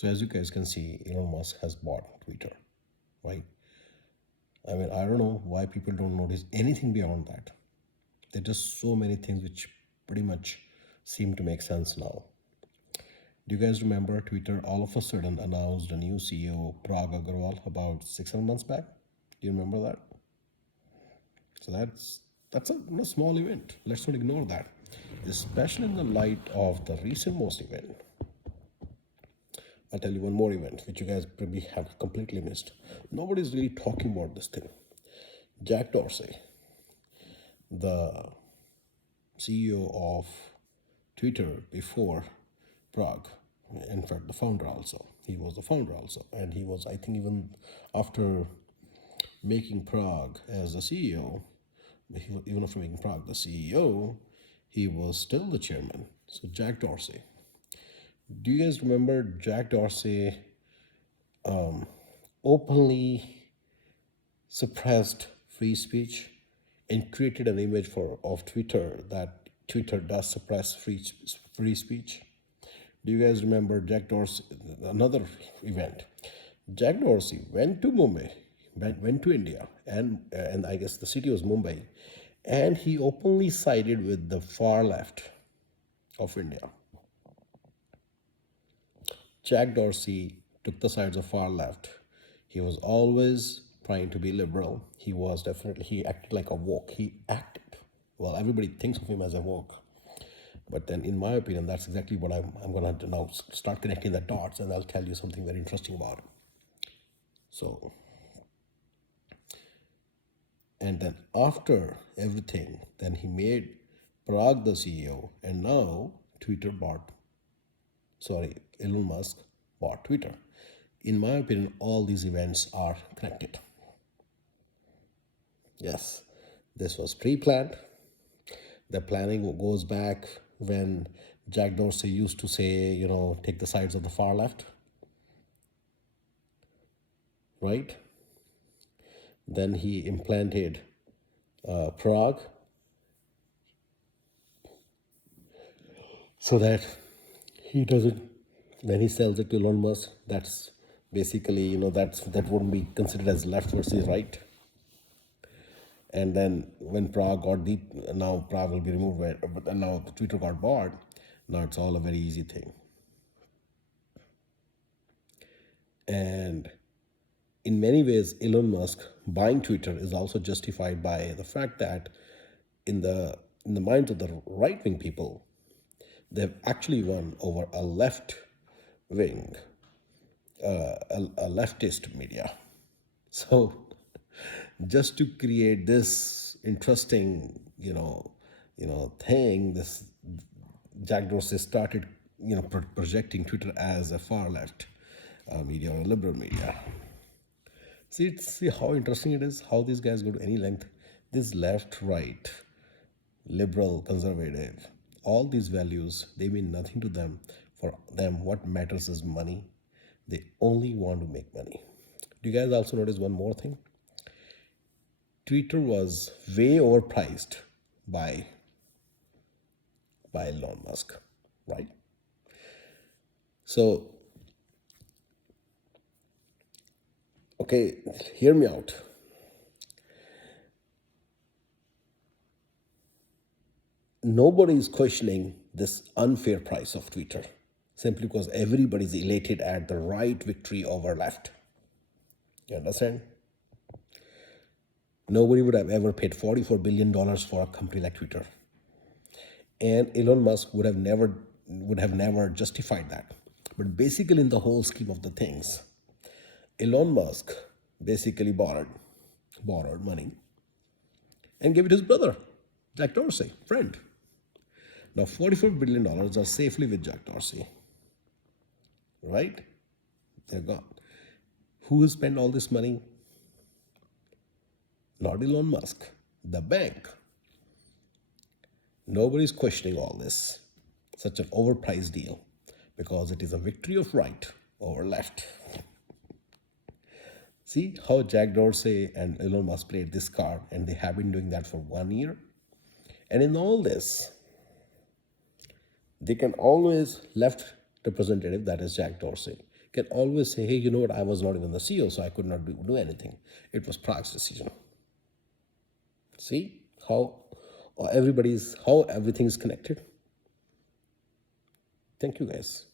So as you guys can see, Elon Musk has bought Twitter, right? I mean, I don't know why people don't notice anything beyond that. There are just so many things which pretty much seem to make sense now. Do you guys remember Twitter all of a sudden announced a new CEO, Parag Agarwal, about 6 7 months back? Do you remember that? So that's a small event. Let's not ignore that, especially in the light of the recent most event. I'll tell you one more event which you guys probably have completely missed. Nobody's really talking about this thing. Jack Dorsey, the CEO of Twitter before Prague, in fact, the founder also. He was the founder also. And he was, I think, even after making Prague as the CEO, even after making Prague the CEO, he was still the chairman. So, Jack Dorsey. Do you guys remember Jack Dorsey openly suppressed free speech and created an image of Twitter that Twitter does suppress free speech? Do you guys remember Jack Dorsey? Another event. Jack Dorsey went to Mumbai, went to India, and I guess the city was Mumbai, and he openly sided with the far left of India. Jack Dorsey took the sides of far left. He was always trying to be liberal. He acted like a woke. He acted. Well, everybody thinks of him as a woke. But then, in my opinion, that's exactly what I'm going to now start connecting the dots, and I'll tell you something very interesting about it. So, and then after everything, then he made Parag the CEO, and now Elon Musk bought Twitter. In my opinion, all these events are connected. Yes, this was pre-planned. The planning goes back when Jack Dorsey used to say, take the sides of the far left, right? Then he implanted Prague so that he doesn't, when he sells it to Elon Musk, that's basically, that wouldn't be considered as left versus right. And then when Prague got deep, now Prague will be removed, but now the Twitter got bought. Now it's all a very easy thing. And in many ways, Elon Musk buying Twitter is also justified by the fact that in the minds of the right wing people, they've actually won over a left wing, a leftist media. So just to create this interesting, thing, this Jack Dorsey started, projecting Twitter as a far left media or a liberal media. See how interesting it is, how these guys go to any length. This left, right, liberal, conservative, all these values, they mean nothing to them. For them, what matters is money. They only want to make money. Do you guys also notice one more thing? Twitter was way overpriced by Elon Musk, right? So, okay, hear me out. Nobody is questioning this unfair price of Twitter simply because everybody's elated at the right victory over left. You understand? Nobody would have ever paid $44 billion for a company like Twitter. And Elon Musk would have never justified that. But basically, in the whole scheme of the things, Elon Musk basically borrowed money and gave it to his brother, Jack Dorsey, friend. Now, $44 billion are safely with Jack Dorsey, right? They're gone. Who will spend all this money? Not Elon Musk, the bank. Nobody's questioning all this. Such an overpriced deal because it is a victory of right over left. See how Jack Dorsey and Elon Musk played this card, and they have been doing that for 1 year. And in all this, they can always left representative, that is Jack Dorsey, can always say, hey, you know what, I was not even the CEO, so I could not do anything. It was Parag's decision. See how how everything is connected. Thank you guys.